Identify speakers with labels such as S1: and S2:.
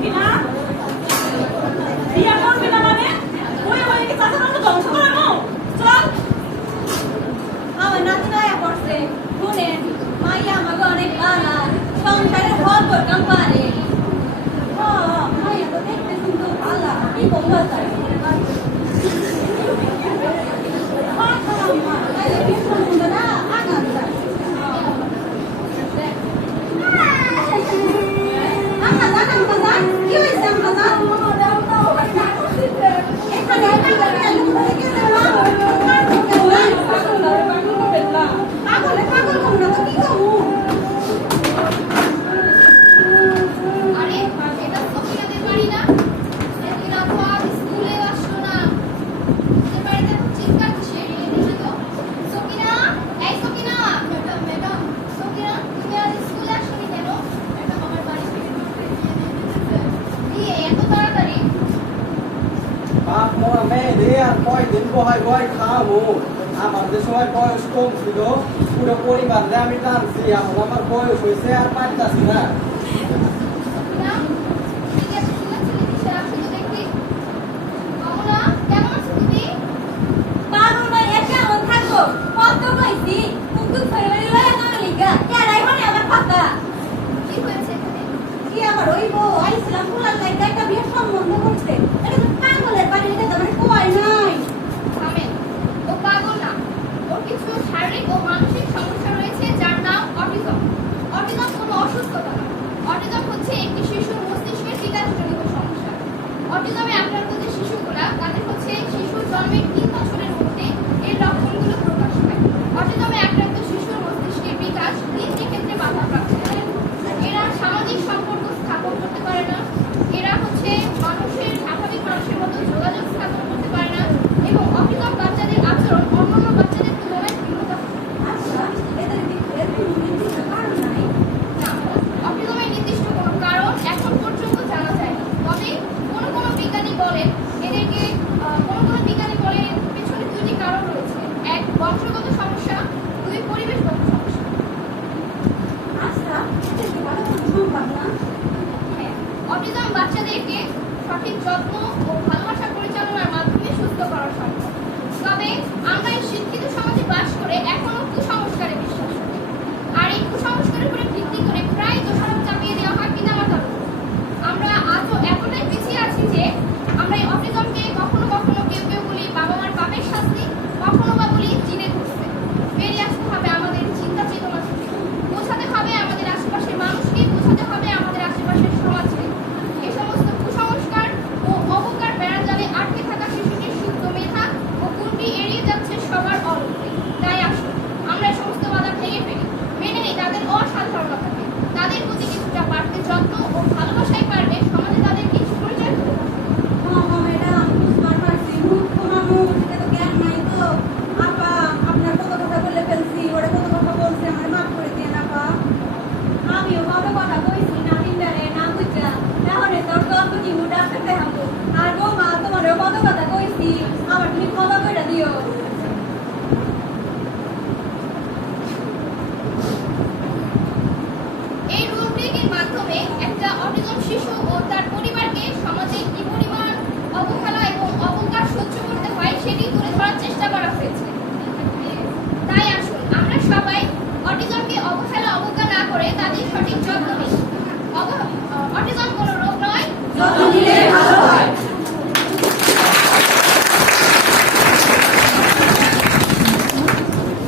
S1: কিনা
S2: বিয়া
S3: করবে না মানে? ওই ওই কি চাচা নাম ধ্বংস করানো চল।
S1: আমার নাতি নায়া পড়ছে শুনে মাইয়া আমাকে অনেক পারা সংসারের ভর দরকার পারে। মাইয়া তো দেখতে সুন্দর, আল্লাহ, কি বলব তাই Megan! মেয়েদের
S4: আর
S2: কয়দিন বহাই বয় খাব আমাদের সবাই বয়স কম ছিল পুরো পরিবার আমি টানছি এখন? আমার বয়স হয়েছে আর পারতাছি না
S4: কি
S1: আমার ওই বউ? আইসলাম পুরান লাইকা একটা বিয়ের সম্বন্ধ।